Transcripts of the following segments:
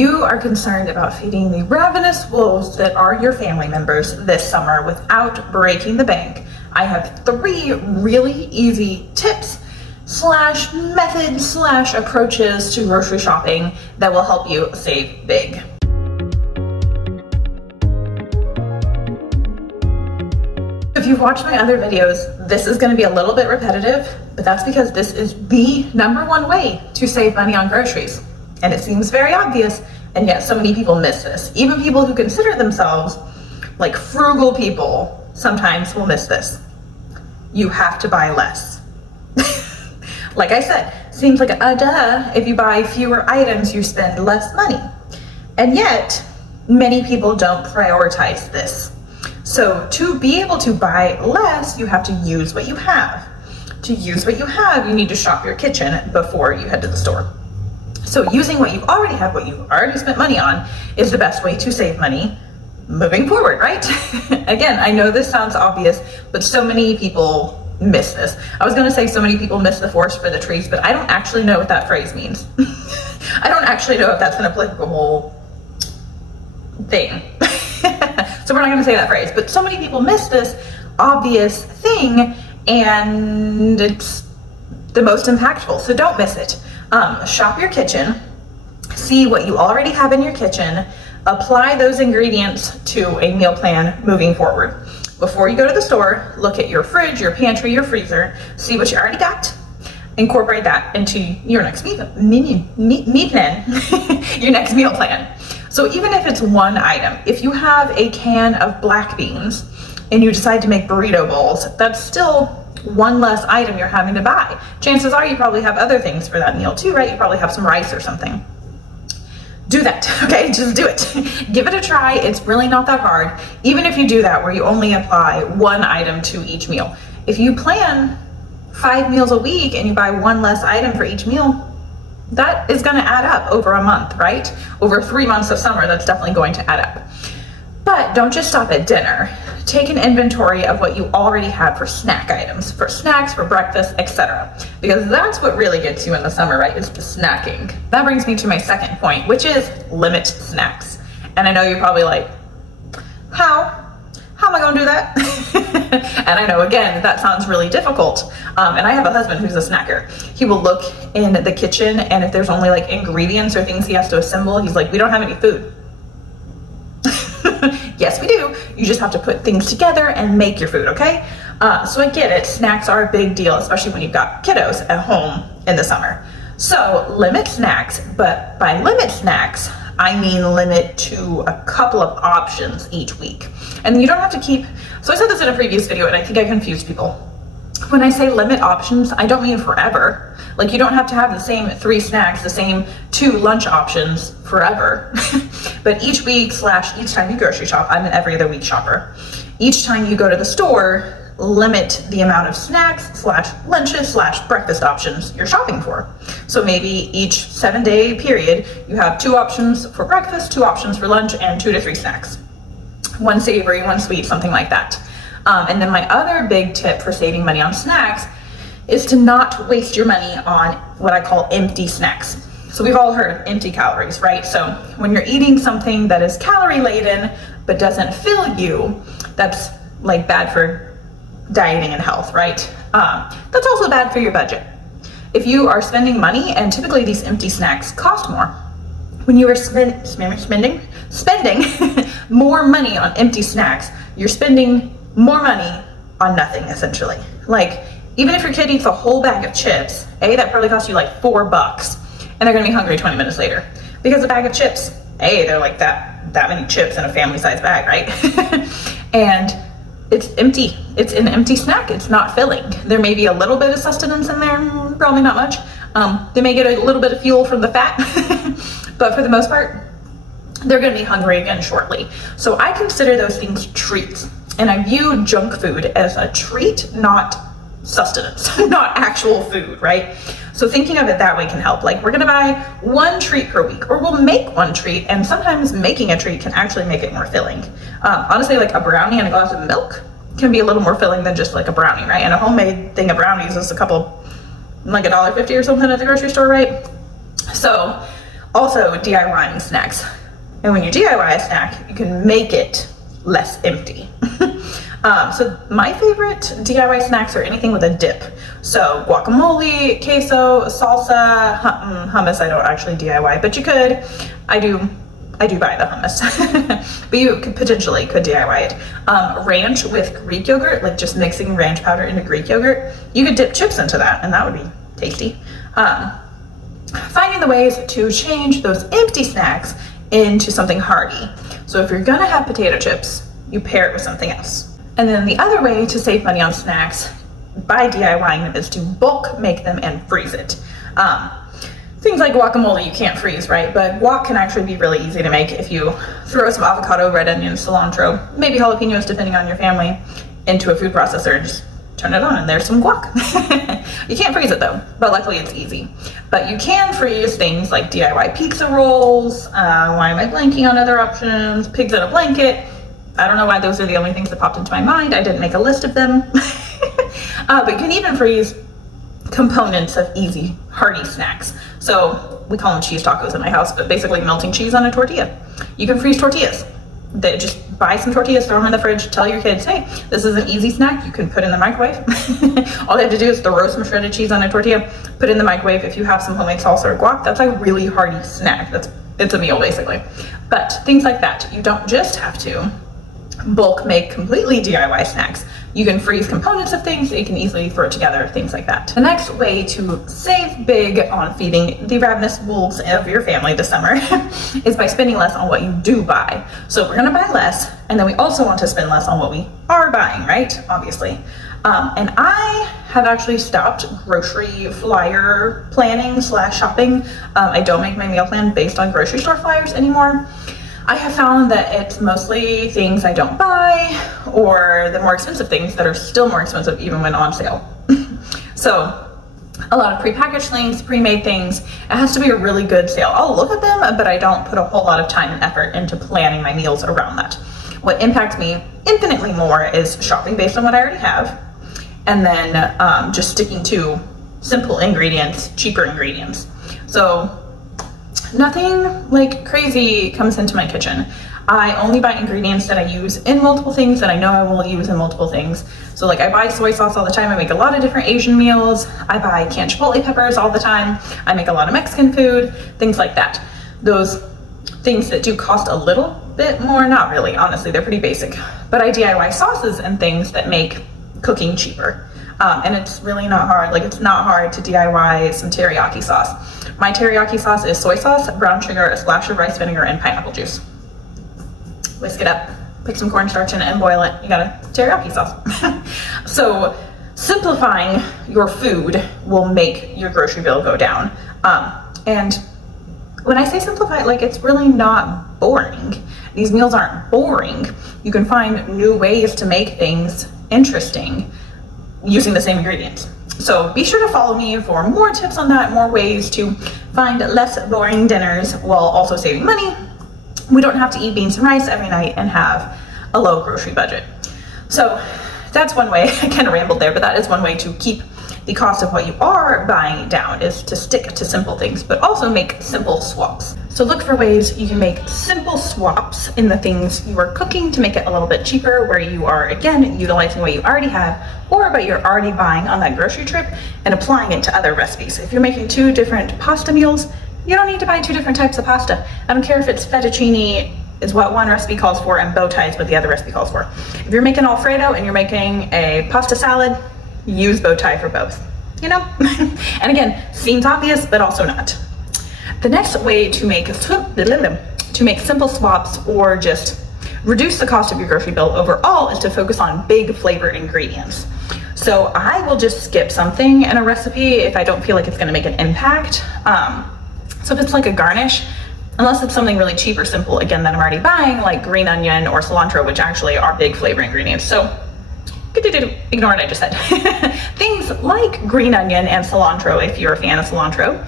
you are concerned about feeding the ravenous wolves that are your family members this summer without breaking the bank, I have 3 really easy tips slash methods slash approaches to grocery shopping that will help you save big. If you've watched my other videos, this is going to be a little bit repetitive, but that's because this is the #1 way to save money on groceries. And it seems very obvious, and yet so many people miss this. Even people who consider themselves like frugal people sometimes will miss this. You have to buy less. Like I said, seems like a duh. If you buy fewer items, you spend less money. And yet, many people don't prioritize this. So to be able to buy less, you have to use what you have. To use what you have, you need to shop your kitchen before you head to the store. So using what you already have, what you've already spent money on, is the best way to save money moving forward, right? Again, I know this sounds obvious, but so many people miss this. I was gonna say so many people miss the forest for the trees, but I don't actually know what that phrase means. I don't actually know if that's an applicable thing. So we're not gonna say that phrase, but so many people miss this obvious thing, and it's the most impactful, so don't miss it. Shop your kitchen, see what you already have in your kitchen, apply those ingredients to a meal plan moving forward. Before you go to the store, look at your fridge, your pantry, your freezer, see what you already got, incorporate that into your next meal plan, your next meal plan. So even if it's one item, if you have a can of black beans and you decide to make burrito bowls, that's still one less item you're having to buy. Chances are you probably have other things for that meal too, right? You probably have some rice or something. Do that, okay? Just do it. Give it a try. It's really not that hard. Even if you do that where you only apply one item to each meal. If you plan 5 meals a week and you buy one less item for each meal, that is gonna add up over a month, right? Over 3 months of summer, that's definitely going to add up. But don't just stop at dinner. Take an inventory of what you already have for snack items, for snacks, for breakfast, etc. Because that's what really gets you in the summer, right? Is the snacking. That brings me to my second point, which is limit snacks. And I know you're probably like, how am I gonna do that? And I know, again, that sounds really difficult. And I have a husband who's a snacker. He will look in the kitchen, and if there's only like ingredients or things he has to assemble, he's like, we don't have any food. Yes, we do. You just have to put things together and make your food, okay? So I get it. Snacks are a big deal, especially when you've got kiddos at home in the summer. So limit snacks, but by limit snacks, I mean limit to a couple of options each week. And you don't have to keep, so I said this in a previous video and I think I confused people. When I say limit options, I don't mean forever. Like you don't have to have the same 3 snacks, the same 2 lunch options forever. But each week slash each time you grocery shop, I'm an every other week shopper. Each time you go to the store, limit the amount of snacks slash lunches slash breakfast options you're shopping for. So maybe each 7-day period, you have 2 options for breakfast, 2 options for lunch, and 2 to 3 snacks. 1 savory, 1 sweet, something like that. And then my other big tip for saving money on snacks is to not waste your money on what I call empty snacks. So we've all heard of empty calories, right? So when you're eating something that is calorie laden but doesn't fill you, that's like bad for dieting and health, right? That's also bad for your budget. If you are spending money, and typically these empty snacks cost more, when you are spending more money on empty snacks, you're spending more money on nothing, essentially. Like, even if your kid eats a whole bag of chips, that probably costs you like $4, and they're gonna be hungry 20 minutes later. Because a bag of chips, they're like that many chips in a family-sized bag, right? And it's empty. It's an empty snack. It's not filling. There may be a little bit of sustenance in there, probably not much. They may get a little bit of fuel from the fat, but for the most part, they're gonna be hungry again shortly. So I consider those things treats. And I view junk food as a treat, not sustenance, not actual food, right? So thinking of it that way can help. Like, we're gonna buy 1 treat per week, or we'll make 1 treat, and sometimes making a treat can actually make it more filling. Honestly, like a brownie and a glass of milk can be a little more filling than just like a brownie, right? And a homemade thing of brownies is a couple, like $1.50 or something at the grocery store, right? So Also, DIYing snacks. And when you DIY a snack, you can make it less empty. So my favorite DIY snacks are anything with a dip. So guacamole, queso, salsa, hummus I don't actually DIY, but you could. I do buy the hummus, but you could potentially DIY it. Ranch with Greek yogurt, like just mixing ranch powder into Greek yogurt. You could dip chips into that and that would be tasty. Finding the ways to change those empty snacks into something hearty. So if you're gonna have potato chips, you pair it with something else. And then the other way to save money on snacks by DIYing them is to bulk make them and freeze it. Things like guacamole you can't freeze, right? But guac can actually be really easy to make if you throw some avocado, red onion, cilantro, maybe jalapenos depending on your family, into a food processor and just turn it on and there's some guac. You can't freeze it though, but luckily it's easy. But you can freeze things like DIY pizza rolls. Why am I blanking on other options? Pigs in a blanket. I don't know why those are the only things that popped into my mind. I didn't make a list of them. But you can even freeze components of easy, hearty snacks. So we call them cheese tacos in my house, but basically melting cheese on a tortilla. You can freeze tortillas. Just buy some tortillas, throw them in the fridge, tell your kids, hey, this is an easy snack you can put in the microwave. All they have to do is throw some shredded cheese on a tortilla, put it in the microwave. If you have some homemade salsa or guac, that's a really hearty snack. It's a meal basically. But things like that, you don't just have to bulk make completely DIY snacks. You can freeze components of things, you can easily throw it together, things like that. The next way to save big on feeding the ravenous wolves of your family this summer is by spending less on what you do buy. So we're gonna buy less, and then we also want to spend less on what we are buying, right? Obviously. And I have actually stopped grocery flyer planning / shopping. I don't make my meal plan based on grocery store flyers anymore. I have found that it's mostly things I don't buy or the more expensive things that are still more expensive even when on sale. So a lot of prepackaged things, pre-made things, it has to be a really good sale. I'll look at them, but I don't put a whole lot of time and effort into planning my meals around that. What impacts me infinitely more is shopping based on what I already have, and then just sticking to simple ingredients, cheaper ingredients. So nothing like crazy comes into my kitchen. I only buy ingredients that I use in multiple things that I know I will use in multiple things. So like I buy soy sauce all the time. I make a lot of different Asian meals. I buy canned chipotle peppers all the time. I make a lot of Mexican food, things like that. Those things that do cost a little bit more, not really, honestly, they're pretty basic. But I DIY sauces and things that make cooking cheaper. And it's really not hard. Like, it's not hard to DIY some teriyaki sauce. My teriyaki sauce is soy sauce, brown sugar, a splash of rice vinegar, and pineapple juice. Whisk it up, put some cornstarch in it and boil it. You got a teriyaki sauce. So simplifying your food will make your grocery bill go down. And when I say simplify, like, it's really not boring. These meals aren't boring. You can find new ways to make things interesting using the same ingredients. So be sure to follow me for more tips on that, more ways to find less boring dinners while also saving money. We don't have to eat beans and rice every night and have a low grocery budget. So that's one way. I kind of rambled there, but that is one way to keep the cost of what you are buying down, is to stick to simple things, but also make simple swaps. So look for ways you can make simple swaps in the things you are cooking to make it a little bit cheaper, where you are, again, utilizing what you already have or what you're already buying on that grocery trip and applying it to other recipes. If you're making 2 different pasta meals, you don't need to buy 2 different types of pasta. I don't care if it's fettuccine is what one recipe calls for and bow ties what the other recipe calls for. If you're making Alfredo and you're making a pasta salad, use bow tie for both, you know? And again, seems obvious, but also not. The next way to make simple swaps or just reduce the cost of your grocery bill overall is to focus on big flavor ingredients. So I will just skip something in a recipe if I don't feel like it's gonna make an impact. So if it's like a garnish, unless it's something really cheap or simple, again, that I'm already buying, like green onion or cilantro, which actually are big flavor ingredients. So ignore what I just said. Things like green onion and cilantro, if you're a fan of cilantro,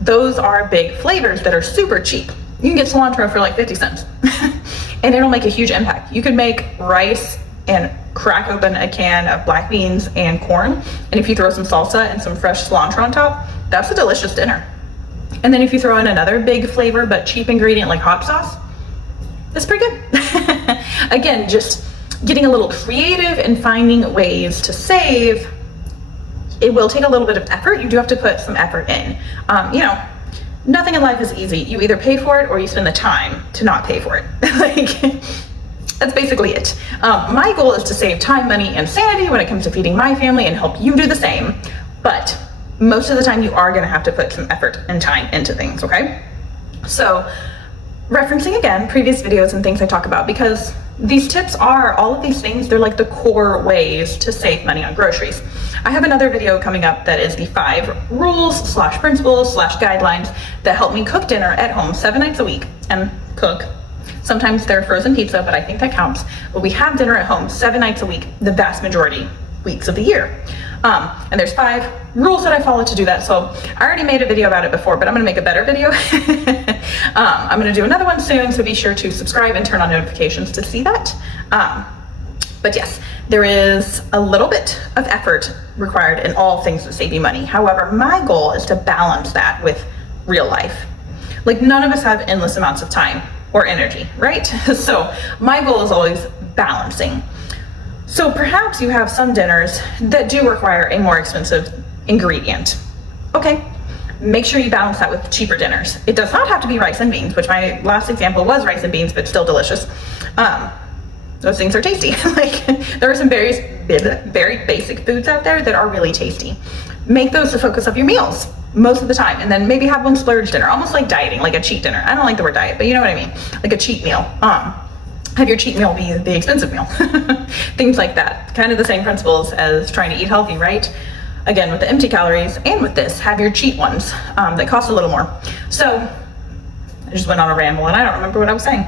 those are big flavors that are super cheap. You can get cilantro for like 50 cents and it'll make a huge impact. You could make rice and crack open a can of black beans and corn, and if you throw some salsa and some fresh cilantro on top, that's a delicious dinner. And then if you throw in another big flavor but cheap ingredient like hot sauce, it's pretty good. Again, just getting a little creative and finding ways to save. It will take a little bit of effort. You do have to put some effort in. You know, nothing in life is easy. You either pay for it or you spend the time to not pay for it. Like, that's basically it. My goal is to save time, money, and sanity when it comes to feeding my family and help you do the same. But most of the time you are gonna have to put some effort and time into things, okay? So referencing again previous videos and things I talk about, because these tips are, all of these things, they're like the core ways to save money on groceries. I have another video coming up that is the 5 rules / principles / guidelines that help me cook dinner at home 7 nights a week and cook. Sometimes they're frozen pizza, but I think that counts. But we have dinner at home 7 nights a week, the vast majority weeks of the year. And there's 5 rules that I follow to do that. So I already made a video about it before, but I'm gonna make a better video. I'm gonna do another one soon, so be sure to subscribe and turn on notifications to see that. But yes, there is a little bit of effort required in all things that save you money. However, my goal is to balance that with real life. Like, none of us have endless amounts of time or energy, right? So my goal is always balancing. So perhaps you have some dinners that do require a more expensive ingredient. Okay, make sure you balance that with cheaper dinners. It does not have to be rice and beans, which my last example was rice and beans, but still delicious. Those things are tasty. Like, there are some very basic foods out there that are really tasty. Make those the focus of your meals most of the time, and then maybe have one splurge dinner, almost like dieting, like a cheat dinner. I don't like the word diet, but you know what I mean, like a cheat meal. Have your cheat meal be the expensive meal. Things like that. Kind of the same principles as trying to eat healthy, right? Again, with the empty calories, and with this, have your cheat ones that cost a little more. So I just went on a ramble and I don't remember what I was saying.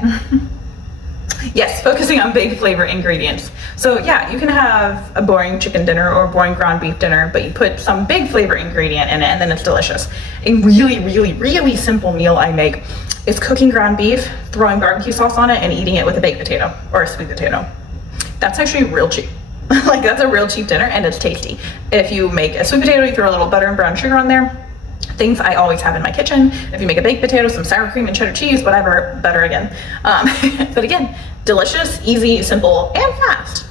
Yes, focusing on big flavor ingredients. So yeah, you can have a boring chicken dinner or a boring ground beef dinner, but you put some big flavor ingredient in it and then it's delicious. A really simple meal I make is cooking ground beef, throwing barbecue sauce on it, and eating it with a baked potato or a sweet potato. That's actually real cheap. Like, that's a real cheap dinner and it's tasty. If you make a sweet potato, you throw a little butter and brown sugar on there. Things I always have in my kitchen. If you make a baked potato, some sour cream and cheddar cheese, whatever, butter again. But again, delicious, easy, simple, and fast.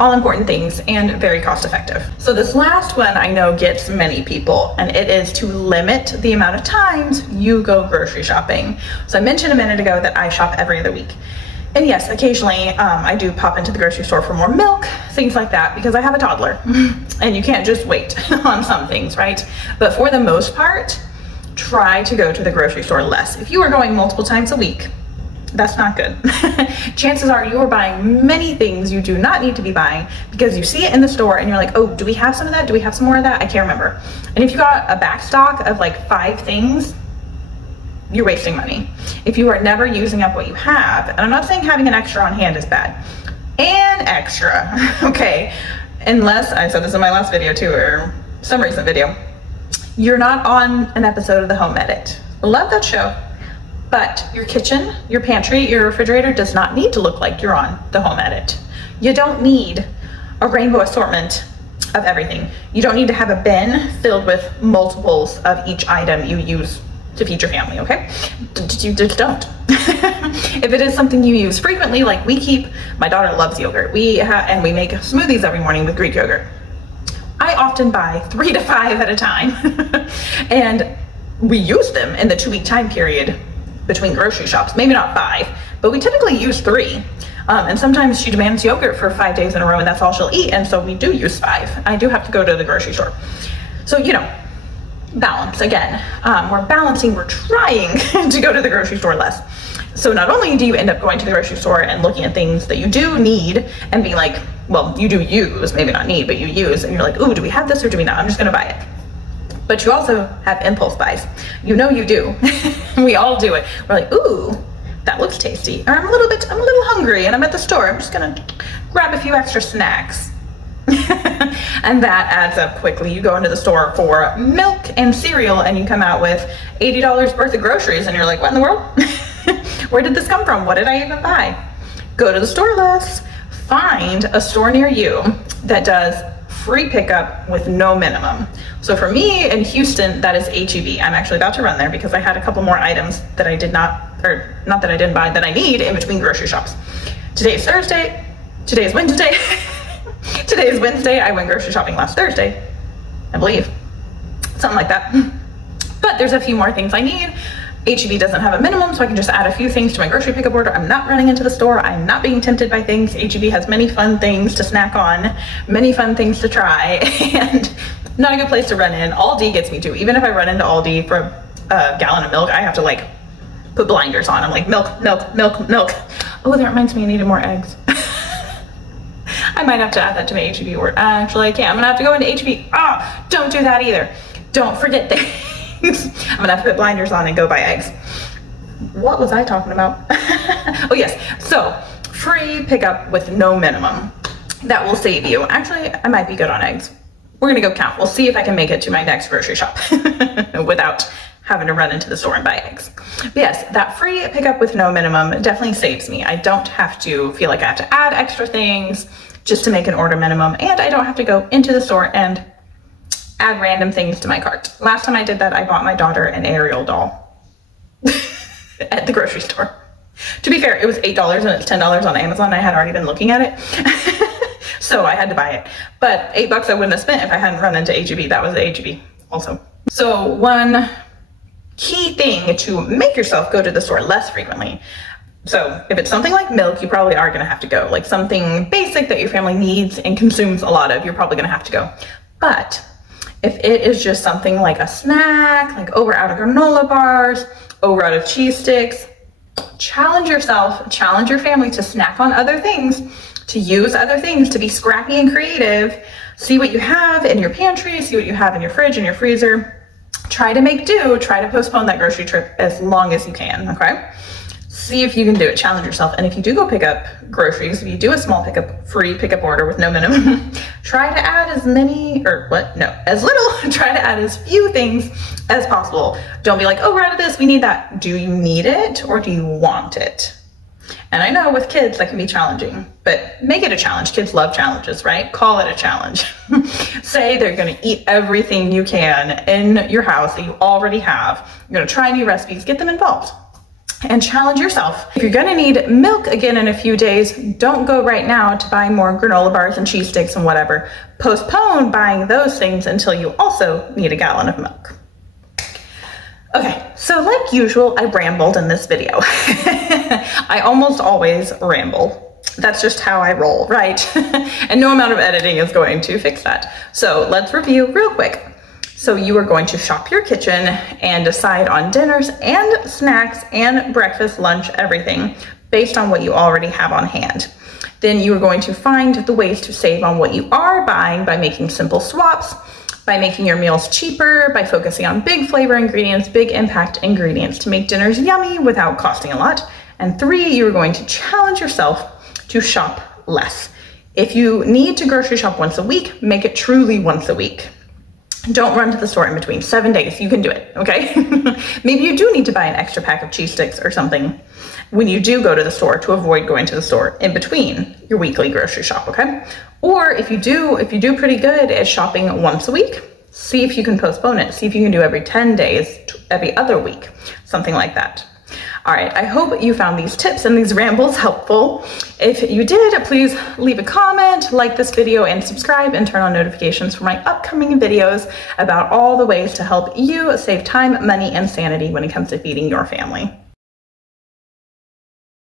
All important things and very cost effective. So this last one I know gets many people, and it is to limit the amount of times you go grocery shopping. So I mentioned a minute ago that I shop every other week. And yes, occasionally I do pop into the grocery store for more milk, things like that, because I have a toddler and you can't just wait on some things, right? But for the most part, try to go to the grocery store less. If you are going multiple times a week, that's not good. Chances are you are buying many things you do not need to be buying because you see it in the store and you're like, oh, do we have some of that? Do we have some more of that? I can't remember. And if you got a back stock of like 5 things, you're wasting money. If you are never using up what you have, and I'm not saying having an extra on hand is bad, an extra, okay, unless, I said this in my last video too, or some recent video, you're not on an episode of The Home Edit. Love that show, but your kitchen, your pantry, your refrigerator does not need to look like you're on The Home Edit. You don't need a rainbow assortment of everything. You don't need to have a bin filled with multiples of each item you use to feed your family, okay? You just don't. If it is something you use frequently, like we keep, my daughter loves yogurt. And we make smoothies every morning with Greek yogurt. I often buy 3 to 5 at a time. And we use them in the 2-week time period between grocery shops. Maybe not 5, but we typically use 3. And sometimes she demands yogurt for 5 days in a row and that's all she'll eat. And so we do use 5. I do have to go to the grocery store. So, you know, balance again. We're balancing, we're trying to go to the grocery store less. So not only do you end up going to the grocery store and looking at things that you do need and being like, well, you do use, maybe not need, but you use, and you're like, ooh, do we have this or do we not? I'm just gonna buy it. But you also have impulse buys. You know you do. We all do it. We're like, ooh, that looks tasty. Or I'm a little hungry and I'm at the store. I'm just gonna grab a few extra snacks. And that adds up quickly. You go into the store for milk and cereal and you come out with $80 worth of groceries and you're like, what in the world? Where did this come from? What did I even buy? Go to the store less. Find a store near you that does free pickup with no minimum. So for me in Houston, that is HEB. I'm actually about to run there because I had a couple more items that I did not, or not that I didn't buy, that I need in between grocery shops. Today is Thursday, today is Wednesday. Today is Wednesday, I went grocery shopping last Thursday, I believe, something like that. But there's a few more things I need. HEB doesn't have a minimum, so I can just add a few things to my grocery pickup order. I'm not running into the store. I'm not being tempted by things. HEB has many fun things to snack on, many fun things to try, and not a good place to run in. Aldi gets me too. Even if I run into Aldi for a gallon of milk, I have to like put blinders on. I'm like, milk, milk, milk, milk. Oh, that reminds me I needed more eggs. I might have to add that to my HEB order. Actually, I can't. I'm gonna have to go into HEB. Ah, don't do that either. Don't forget that. I'm gonna have to put blinders on and go buy eggs. What was I talking about? Oh yes, so free pickup with no minimum. That will save you. Actually, I might be good on eggs. We're gonna go count. We'll see if I can make it to my next grocery shop without having to run into the store and buy eggs. But yes, that free pickup with no minimum definitely saves me. I don't have to feel like I have to add extra things just to make an order minimum, and I don't have to go into the store and add random things to my cart. Last time I did that, I bought my daughter an Ariel doll at the grocery store. To be fair, it was $8 and it's $10 on Amazon. I had already been looking at it, so I had to buy it. But $8 I wouldn't have spent if I hadn't run into HEB. That was the HEB also. So one key thing to make yourself go to the store less frequently. So if it's something like milk, you probably are gonna have to go. Like something basic that your family needs and consumes a lot of, you're probably gonna have to go. But if it is just something like a snack, like over out of granola bars, over out of cheese sticks, challenge yourself, challenge your family to snack on other things, to use other things, to be scrappy and creative. See what you have in your pantry, see what you have in your fridge and your freezer. Try to make do, try to postpone that grocery trip as long as you can, okay? See if you can do it, challenge yourself. And if you do go pick up groceries, if you do a small pickup, free pickup order with no minimum, try to add as many, as little, try to add as few things as possible. Don't be like, oh, we're out of this, we need that. Do you need it or do you want it? And I know with kids that can be challenging, but make it a challenge. Kids love challenges, right? Call it a challenge. Say they're gonna eat everything you can in your house that you already have. You're gonna try new recipes, get them involved. And challenge yourself. If you're gonna need milk again in a few days, don't go right now to buy more granola bars and cheese sticks and whatever. Postpone buying those things until you also need a gallon of milk. Okay, so like usual, I rambled in this video. I almost always ramble. That's just how I roll, right? And no amount of editing is going to fix that. So let's review real quick. So you are going to shop your kitchen and decide on dinners and snacks and breakfast, lunch, everything based on what you already have on hand. Then you are going to find the ways to save on what you are buying by making simple swaps, by making your meals cheaper, by focusing on big flavor ingredients, big impact ingredients to make dinners yummy without costing a lot. And 3, you're going to challenge yourself to shop less. If you need to grocery shop once a week, make it truly once a week. Don't run to the store in between. 7 days, you can do it, okay? Maybe you do need to buy an extra pack of cheese sticks or something when you do go to the store to avoid going to the store in between your weekly grocery shop, okay? Or if you do pretty good at shopping once a week, see if you can postpone it. See if you can do every 10 days, every other week, something like that. All right, I hope you found these tips and these rambles helpful. If you did, please leave a comment, like this video, and subscribe and turn on notifications for my upcoming videos about all the ways to help you save time, money, and sanity when it comes to feeding your family.